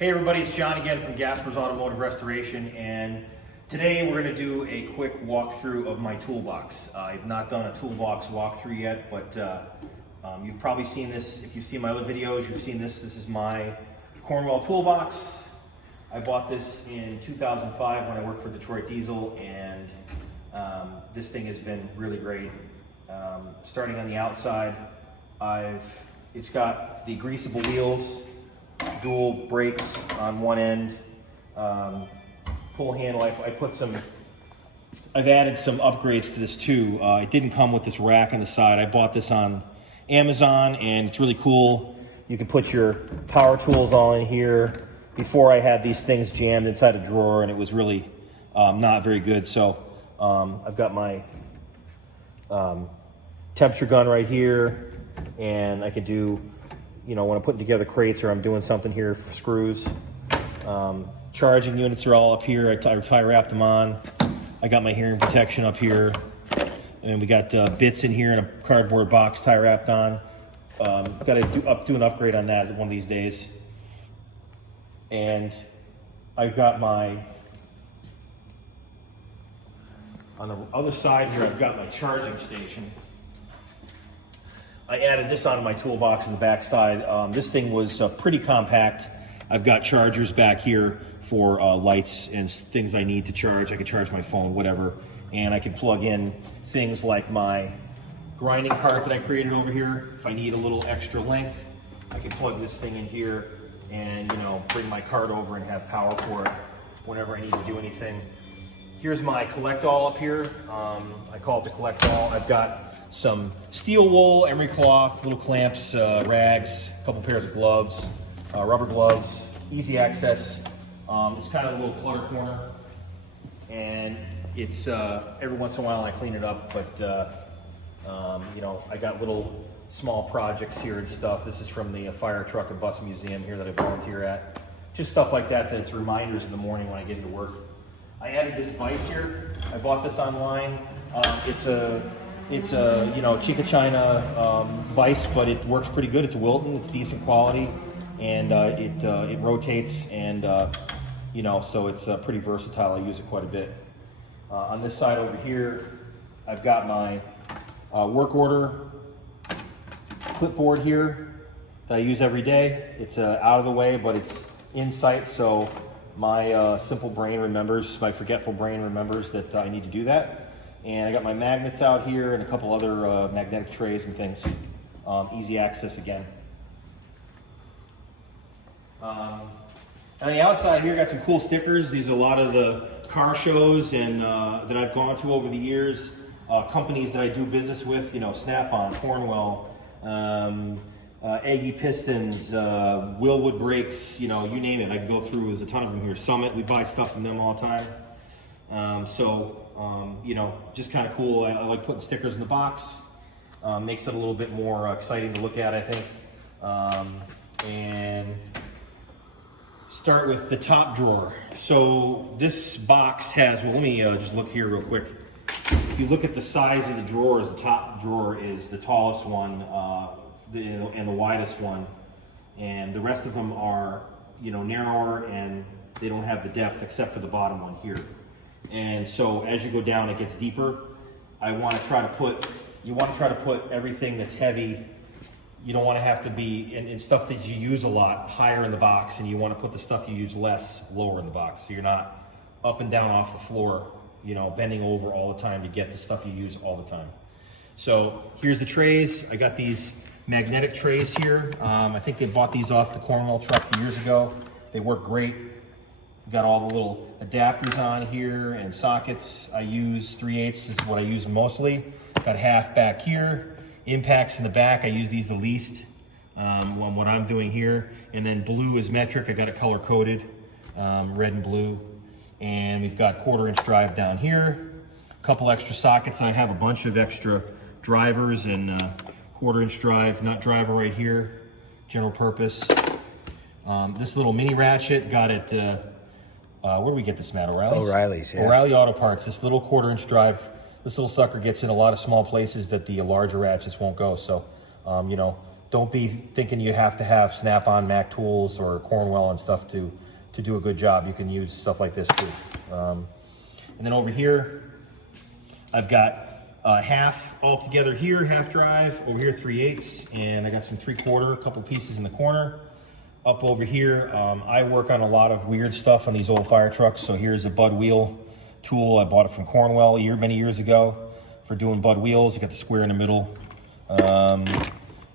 Hey everybody, it's John again from Gasper's Automotive Restoration, and today we're going to do a quick walkthrough of my toolbox. I've not done a toolbox walkthrough yet, but you've probably seen this. If you've seen my other videos, you've seen this. This is my Cornwell toolbox. I bought this in 2005 when I worked for Detroit Diesel, and this thing has been really great. Starting on the outside, it's got the greasable wheels, dual brakes on one end, pull handle. I've added some upgrades to this too. It didn't come with this rack on the side. I bought this on Amazon and it's really cool. You can put your power tools all in here. Before I had these things jammed inside a drawer and it was really not very good. So I've got my temperature gun right here, and I can do, when I'm putting together crates or I'm doing something here for screws. Charging units are all up here. I tie wrap them on. I got my hearing protection up here, and we got bits in here in a cardboard box tie wrapped on. Got to do an upgrade on that one of these days. And I've got on the other side here, I've got my charging station. I added this onto my toolbox in the back side. This thing was pretty compact. I've got chargers back here for lights and things I need to charge. I can charge my phone, whatever. And I can plug in things like my grinding cart that I created over here. If I need a little extra length, I can plug this thing in here and bring my cart over and have power for it whenever I need to do anything. Here's my collect all up here. I call it the collect all. I've got some steel wool, emery cloth, little clamps, rags, a couple pairs of gloves, rubber gloves, easy access. It's kind of a little clutter corner, and it's every once in a while I clean it up, but I got little small projects here and stuff. This is from the Fire Truck and Bus Museum here that I volunteer at. Just stuff like that it's reminders in the morning when I get into work. I added this vise here. I bought this online. It's a Chica China vise, but it works pretty good. It's a Wilton. It's decent quality, and it rotates, and so it's pretty versatile. I use it quite a bit. On this side over here, I've got my work order clipboard here that I use every day. It's out of the way, but it's in sight, so my simple brain remembers, my forgetful brain remembers that I need to do that. And I got my magnets out here and a couple other magnetic trays and things. Easy access again. On the outside here, I got some cool stickers. These are a lot of the car shows and that I've gone to over the years. Companies that I do business with, Snap-on, Cornwell, Aggie Pistons, Willwood Brakes, you name it. I can go through, there's a ton of them here. Summit, we buy stuff from them all the time. Just kind of cool. I like putting stickers in the box. Makes it a little bit more exciting to look at, I think. And start with the top drawer. So this box has, let me just look here real quick. If you look at the size of the drawers, the top drawer is the tallest one and the widest one. And the rest of them are, narrower, and they don't have the depth except for the bottom one here. And so as you go down, it gets deeper. You want to try to put everything that's heavy. You don't want to have to be in stuff that you use a lot higher in the box, and you want to put the stuff you use less lower in the box, so you're not up and down off the floor, bending over all the time to get the stuff you use all the time. So here's the trays. I got these magnetic trays here. I think they bought these off the Cornwell truck years ago. They work great. Got all the little adapters on here and sockets. I use 3/8 is what I use mostly. Got half back here. Impacts in the back, I use these the least on what I'm doing here. And then blue is metric. I got it color coded, red and blue. And we've got 1/4" drive down here. A couple extra sockets. I have a bunch of extra drivers and 1/4" drive, nut driver right here, general purpose. This little mini ratchet, got it, where do we get this, Matt? O'Reilly's? O'Reilly's, yeah. O'Reilly Auto Parts. This little 1/4" drive, this little sucker gets in a lot of small places that the larger ratchets won't go. So, don't be thinking you have to have Snap-on Mac tools or Cornwell and stuff to do a good job. You can use stuff like this too. And then over here, I've got half all together here, half drive, over here 3/8, and I got some 3/4, a couple pieces in the corner. Up over here, I work on a lot of weird stuff on these old fire trucks. So here's a Bud wheel tool. I bought it from Cornwell many years ago for doing Bud wheels. You got the square in the middle.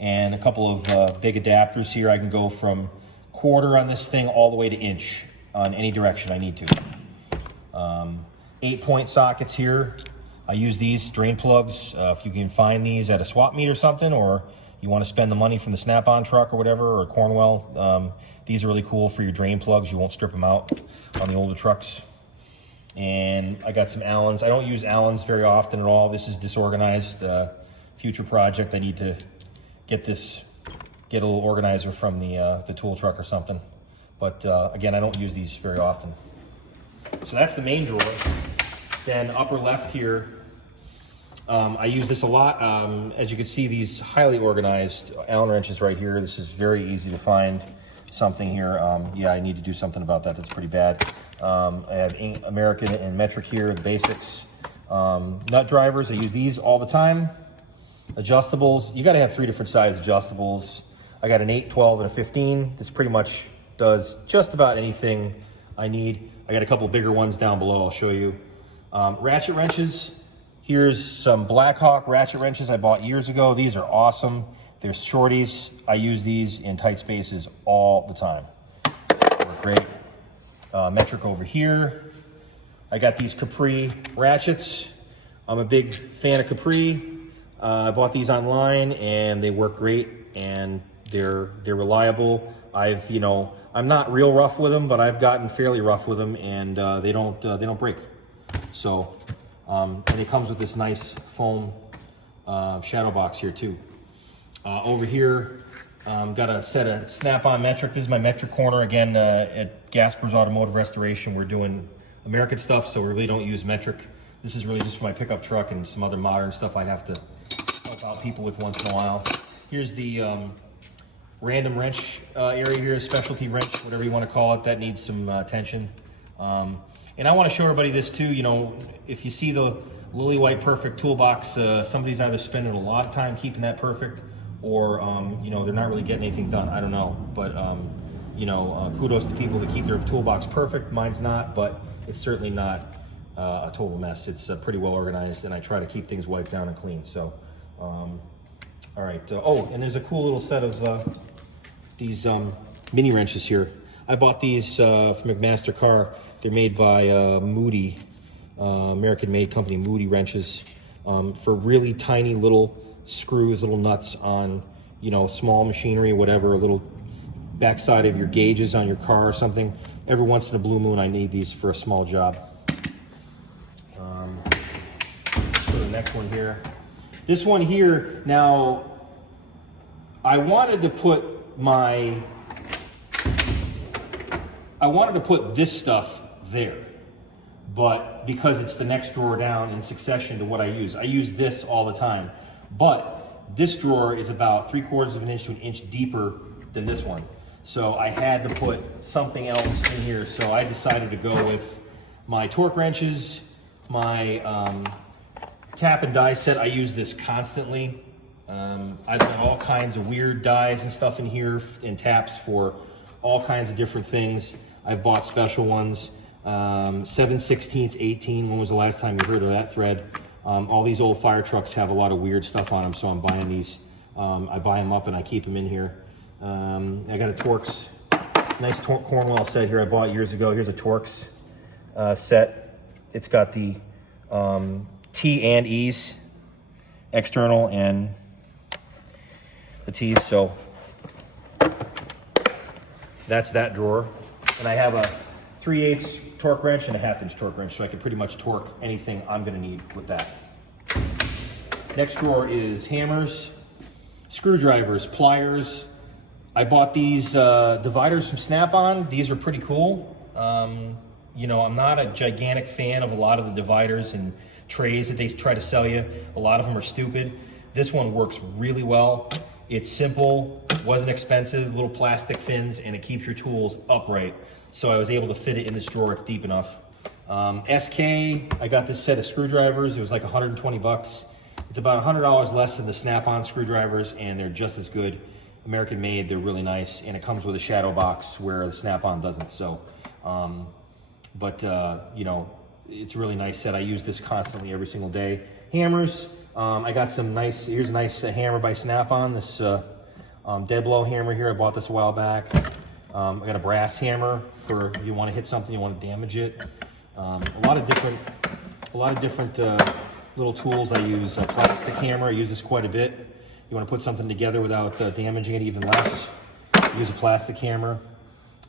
And a couple of big adapters here. I can go from 1/4 on this thing all the way to inch on any direction I need to. 8-point sockets here. I use these drain plugs. If you can find these at a swap meet or something, or you want to spend the money from the Snap-on truck or whatever, or Cornwell, these are really cool for your drain plugs. You won't strip them out on the older trucks. And I got some Allens. I don't use Allens very often at all. This is disorganized. Future project, I need to get a little organizer from the tool truck or something. But again, I don't use these very often. So that's the main drawer. Then upper left here, I use this a lot. As you can see, these highly organized Allen wrenches right here. This is very easy to find something here. Yeah, I need to do something about that. That's pretty bad. I have American and metric here, the basics. Nut drivers, I use these all the time. Adjustables, you gotta have 3 different size adjustables. I got an 8, 12, and a 15. This pretty much does just about anything I need. I got a couple of bigger ones down below, I'll show you. Ratchet wrenches, here's some Blackhawk ratchet wrenches I bought years ago. These are awesome. They're shorties. I use these in tight spaces all the time. They work great. Metric over here. I got these Capri ratchets. I'm a big fan of Capri. I bought these online and they work great, and they're reliable. I'm not real rough with them, but I've gotten fairly rough with them, and they don't break. So, and it comes with this nice foam shadow box here too. Over here, got a set of Snap-on metric. This is my metric corner again at Gasper's Automotive Restoration. We're doing American stuff, so we really don't use metric. This is really just for my pickup truck and some other modern stuff I have to help out people with once in a while. Here's the random wrench area here, specialty wrench, whatever you want to call it, that needs some attention. And I want to show everybody this too. If you see the Lily White Perfect Toolbox, somebody's either spending a lot of time keeping that perfect, or they're not really getting anything done. I don't know, but kudos to people that keep their toolbox perfect. Mine's not, but it's certainly not a total mess. It's pretty well organized, and I try to keep things wiped down and clean. So, all right. Oh, and there's a cool little set of these mini wrenches here. I bought these from McMaster Car. They're made by Moody, American-made company, Moody wrenches, for really tiny little screws, little nuts on, small machinery, whatever, a little backside of your gauges on your car or something. Every once in a blue moon, I need these for a small job. Go to the next one here. This one here, now, I wanted to put this stuff there, but because it's the next drawer down in succession to what I use this all the time. But this drawer is about 3/4 of an inch to an inch deeper than this one. So I had to put something else in here. So I decided to go with my torque wrenches, my tap and die set. I use this constantly. I've got all kinds of weird dies and stuff in here, and taps for all kinds of different things. I've bought special ones. 7/16, 18. When was the last time you heard of that thread? All these old fire trucks have a lot of weird stuff on them, so I'm buying these. I buy them up and I keep them in here. I got a Torx, nice Cornwell set here I bought years ago. Here's a Torx set. It's got the T and E's, external and the T's, so that's that drawer. And I have a 3/8 torque wrench and a 1/2 inch torque wrench, so I can pretty much torque anything I'm gonna need with that. Next drawer is hammers, screwdrivers, pliers. I bought these dividers from Snap-on. These are pretty cool. I'm not a gigantic fan of a lot of the dividers and trays that they try to sell you. A lot of them are stupid. This one works really well. It's simple, wasn't expensive, little plastic fins, and it keeps your tools upright. So I was able to fit it in this drawer. It's deep enough. SK, I got this set of screwdrivers. It was like 120 bucks. It's about $100 less than the Snap-on screwdrivers, and they're just as good. American made, they're really nice, and it comes with a shadow box where the Snap-on doesn't. So, you know, it's a really nice set. I use this constantly every single day. Hammers, I got some nice, here's a nice hammer by Snap-on, this dead blow hammer here. I bought this a while back. I got a brass hammer for if you want to hit something, you want to damage it. A lot of different little tools I use. A plastic hammer, I use this quite a bit. You want to put something together without damaging it even less, use a plastic hammer.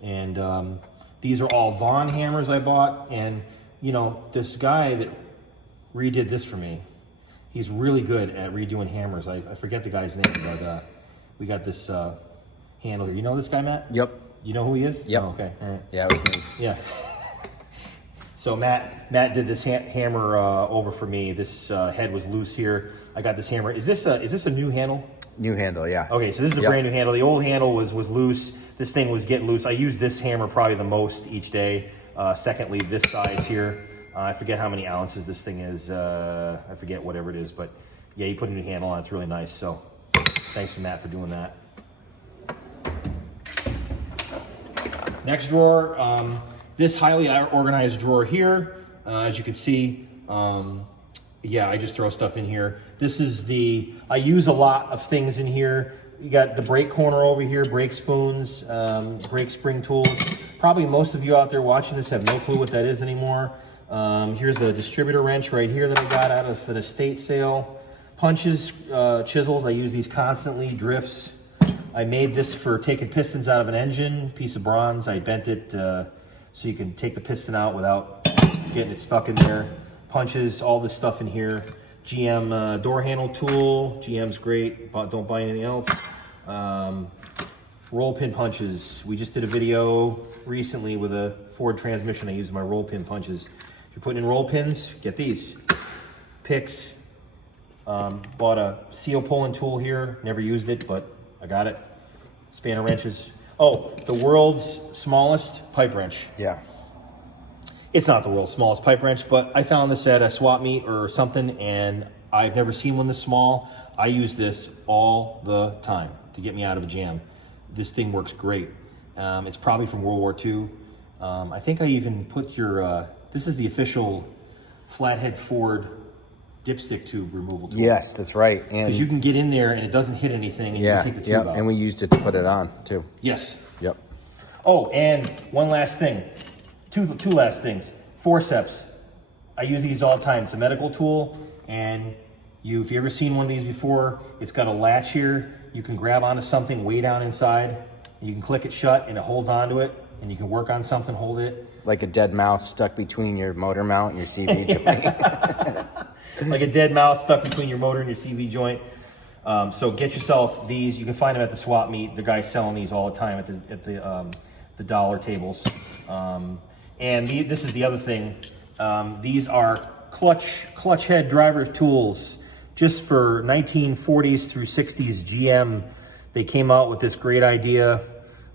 And these are all Vaughan hammers I bought. And you know, this guy that redid this for me, he's really good at redoing hammers. I forget the guy's name, but we got this handle here. You know this guy, Matt? Yep. You know who he is? Yep. Oh, okay. All right. Yeah, it was me. Yeah. So Matt did this hammer over for me. This head was loose here. I got this hammer. Is this a new handle? New handle, yeah. Okay, so this is a brand new handle. The old handle was loose. This thing was getting loose. I use this hammer probably the most each day. Secondly, this size here. I forget how many ounces this thing is. I forget whatever it is, but yeah, you put a new handle on. It's really nice. So thanks to Matt for doing that. Next drawer, this highly organized drawer here. As you can see, yeah, I just throw stuff in here. This is I use a lot of things in here. You got the brake corner over here, brake spoons, brake spring tools. Probably most of you out there watching this have no clue what that is anymore. Here's a distributor wrench right here that I got out of an estate sale. Punches, chisels, I use these constantly, drifts. I made this for taking pistons out of an engine, piece of bronze. I bent it so you can take the piston out without getting it stuck in there. Punches, all this stuff in here. GM door handle tool. GM's great, but don't buy anything else. Roll pin punches. We just did a video recently with a Ford transmission. I use my roll pin punches. If you're putting in roll pins, get these. Picks. Bought a seal pulling tool here. Never used it, but I got it. Spanner wrenches. Oh, the world's smallest pipe wrench. Yeah. It's not the world's smallest pipe wrench, but I found this at a swap meet or something, and I've never seen one this small. I use this all the time to get me out of a jam. This thing works great. It's probably from World War II. I think I even put this is the official flathead Ford dipstick tube removal tool. Yes, that's right. Because you can get in there and it doesn't hit anything, and you can take the tube out. And we used it to put it on too. Yes. Yep. Oh, and one last thing. Two last things. Forceps. I use these all the time. It's a medical tool, and if you ever seen one of these before, it's got a latch here. You can grab onto something way down inside, and you can click it shut, and it holds onto it, and you can work on something, hold it. Like a dead mouse stuck between your motor mount and your CV joint. Like a dead mouse stuck between your motor and your CV joint. So get yourself these. You can find them at the swap meet. The guy's selling these all the time at the dollar tables. And this is the other thing. These are clutch head driver tools. Just for 1940s through 60s GM, they came out with this great idea.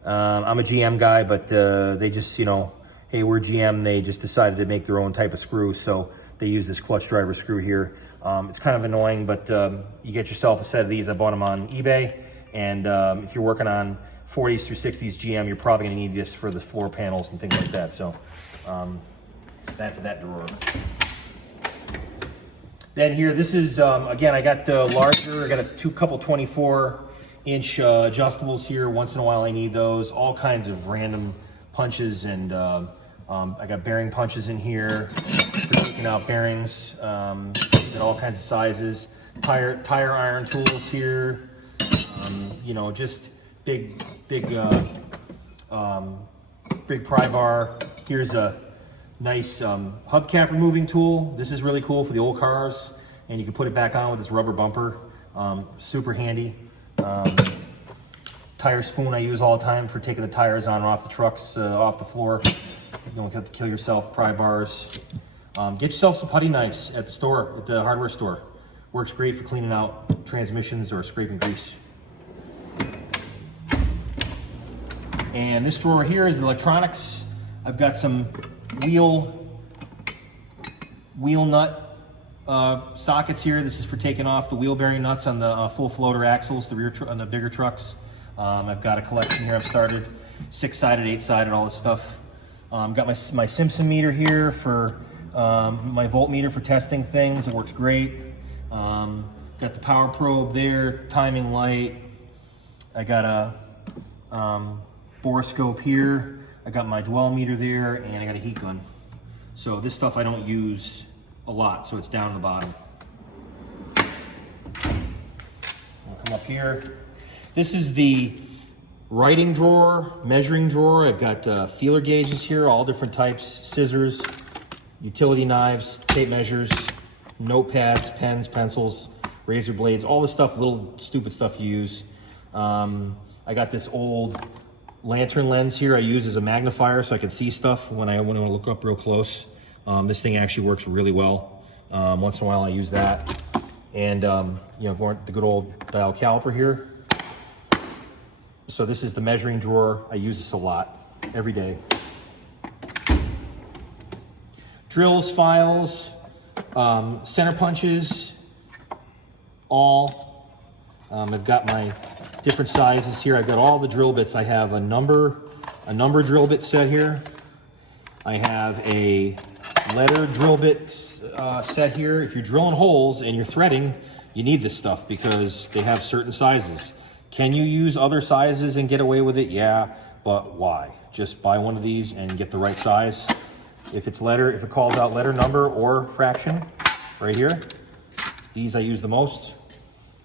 I'm a GM guy, but they just, hey, we're GM. They just decided to make their own type of screw. So they use this clutch driver screw here. It's kind of annoying, but you get yourself a set of these. I bought them on eBay. And if you're working on 40s through 60s GM, you're probably going to need this for the floor panels and things like that. So that's that drawer. Then here, this is, again, I got the larger, I got a couple 24-inch adjustables here. Once in a while I need those. All kinds of random punches, and I got bearing punches in here for taking out bearings in all kinds of sizes. Tire iron tools here. Just big pry bar. Here's a nice hubcap removing tool. This is really cool for the old cars, and you can put it back on with this rubber bumper. Super handy. Tire spoon I use all the time for taking the tires on and off the trucks, off the floor. You don't have to kill yourself. Pry bars. Get yourself some putty knives at the store, at the hardware store. Works great for cleaning out transmissions or scraping grease. And this drawer here is the electronics. I've got some wheel nut sockets here. This is for taking off the wheel bearing nuts on the full floater axles, the rear on the bigger trucks. I've got a collection here. I've started 6-sided, 8-sided, all this stuff. Got my Simpson meter here for my voltmeter for testing things. It works great. Got the power probe there, timing light. I got a borescope here. I got my dwell meter there, and I got a heat gun. So this stuff I don't use a lot, so it's down in the bottom. I'll come up here. This is the writing drawer, measuring drawer. I've got feeler gauges here, all different types, scissors, utility knives, tape measures, notepads, pens, pencils, razor blades, all the stuff, little stupid stuff you use. I got this old lantern lens here I use as a magnifier so I can see stuff when I want to look up real close. This thing actually works really well. Once in a while I use that. And you know, the good old dial caliper here. So this is the measuring drawer. I use this a lot, every day. Drills, files, center punches, all. I've got my different sizes here. I've got all the drill bits. I have a number drill bit set here. I have a letter drill bit set here. If you're drilling holes and you're threading, you need this stuff because they have certain sizes. Can you use other sizes and get away with it? Yeah, but why? Just buy one of these and get the right size. If it's letter, if it calls out letter, number, or fraction, right here, these I use the most.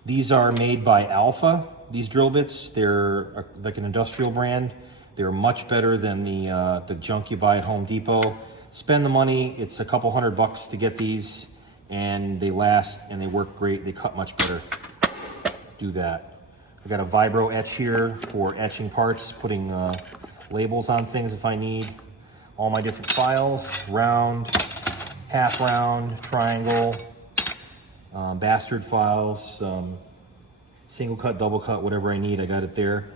These are made by Alpha, these drill bits. They're like an industrial brand. They're much better than the junk you buy at Home Depot. Spend the money, it's a couple $100 to get these, and they last and they work great. They cut much better. Do that. I got a vibro etch here for etching parts, putting labels on things if I need. All my different files, round, half round, triangle, bastard files, single cut, double cut, whatever I need, I got it there.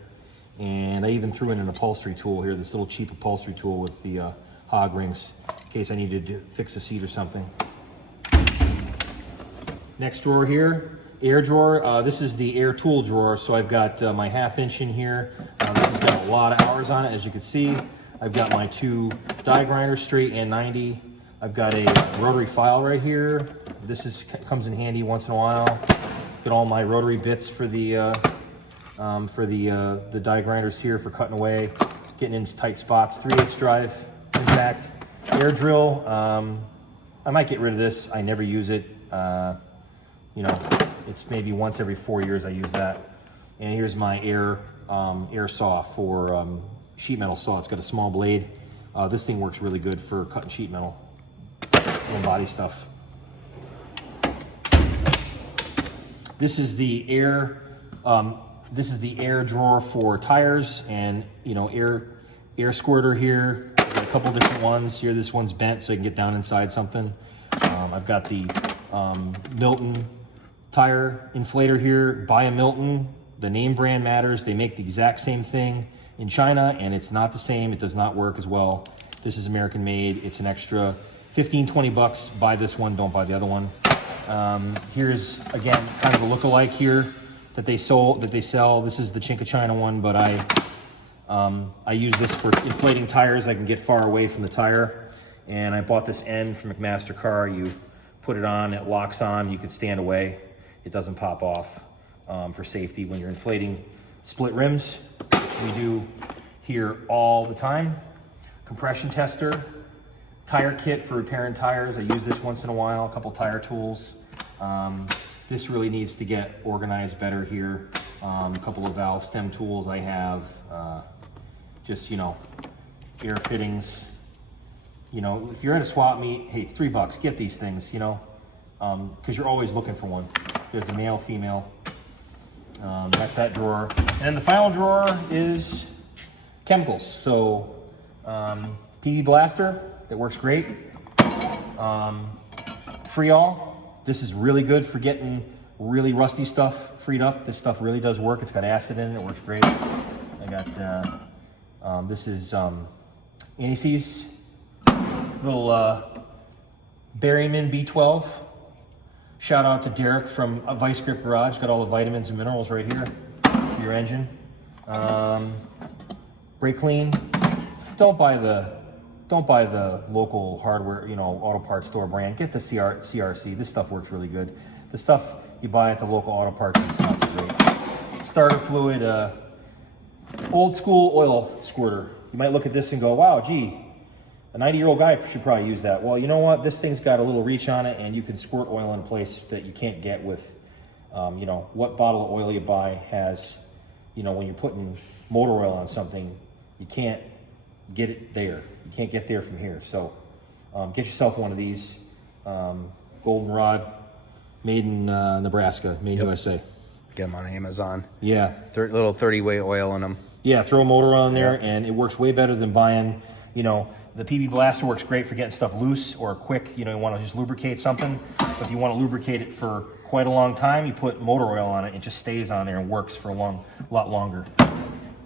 And I even threw in an upholstery tool here, this little cheap upholstery tool with the hog rings, in case I needed to fix a seat or something. Next drawer here, air drawer. This is the air tool drawer, so I've got my 1/2 inch in here. This has got a lot of hours on it, as you can see. I've got my 2 die grinders, straight and 90. I've got a rotary file right here. This comes in handy once in a while. Got all my rotary bits for the die grinders here for cutting away, getting in tight spots. 3/8 drive, impact, air drill. I might get rid of this. I never use it. You know, it's maybe once every 4 years I use that. And here's my air saw for sheet metal saw. It's got a small blade. This thing works really good for cutting sheet metal and body stuff. This is the air drawer for tires, and you know, air squirter here. I've got a couple different ones here. This one's bent so I can get down inside something. I've got the Milton tire inflator here. Buy a Milton. The name brand matters. They make the exact same thing in China, and it's not the same. It does not work as well. This is American made. It's an extra $15-20. Buy this one, don't buy the other one. Here's again kind of a look-alike here that they sell. This is the Chink of China one, but I use this for inflating tires. I can get far away from the tire, and I bought this end from McMaster Car. You put it on, it locks on. You can stand away. It doesn't pop off for safety when you're inflating split rims. We do here all the time. Compression tester, tire kit for repairing tires. I use this once in a while, a couple tire tools. This really needs to get organized better here. A couple of valve stem tools I have. Just, you know, air fittings. You know, if you're at a swap meet, hey, it's $3, get these things, you know, because you're always looking for one. There's a male, female. That's that drawer. And then the final drawer is chemicals. So PV blaster, that works great. Freol, this is really good for getting really rusty stuff freed up. This stuff really does work. It's got acid in it, it works great. I got This is Annie's little Berryman B12. Shout out to Derek from Vice Grip Garage. Got all the vitamins and minerals right here for your engine. Brake clean. Don't buy the local hardware, auto parts store brand. Get the CRC. This stuff works really good. The stuff you buy at the local auto parts is not so great. Starter fluid, old school oil squirter. You might look at this and go, wow, gee, a 90-year-old guy should probably use that. Well, you know what? This thing's got a little reach on it, and you can squirt oil in place that you can't get with, what bottle of oil you buy has, when you're putting motor oil on something, you can't get it there. You can't get there from here. So get yourself one of these. Goldenrod, made in Nebraska, made in USA. Get them on Amazon. Yeah. Little 30-way oil in them. Yeah, throw a motor oil in there, Yeah. and it works way better than buying, the PB Blaster works great for getting stuff loose or quick. You want to just lubricate something. But if you want to lubricate it for quite a long time, you put motor oil on it. It just stays on there and works for a lot longer.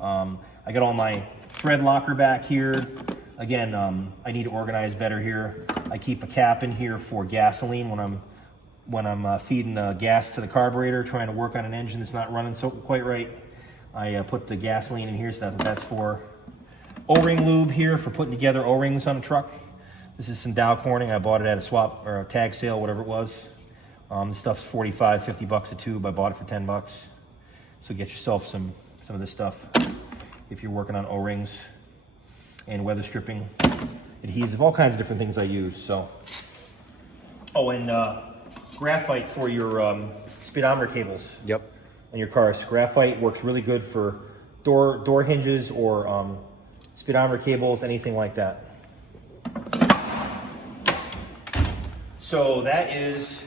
I got all my thread locker back here. Again, I need to organize better here. I keep a cap in here for gasoline when I'm feeding gas to the carburetor, trying to work on an engine that's not running quite right. I put the gasoline in here, so that's what that's for. O-ring lube here for putting together O-rings on a truck. This is some Dow Corning. I bought it at a swap or a tag sale, whatever it was. This stuff's $45-50 a tube. I bought it for $10. So get yourself some of this stuff if you're working on O-rings and weather stripping, adhesive, all kinds of different things I use. So, and graphite for your speedometer cables. Yep. On your cars. Graphite works really good for door hinges or speedometer cables, anything like that. So that is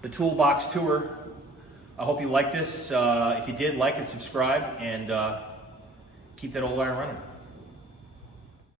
the Toolbox tour. I hope you liked this. If you did, like and subscribe, and keep that old iron running.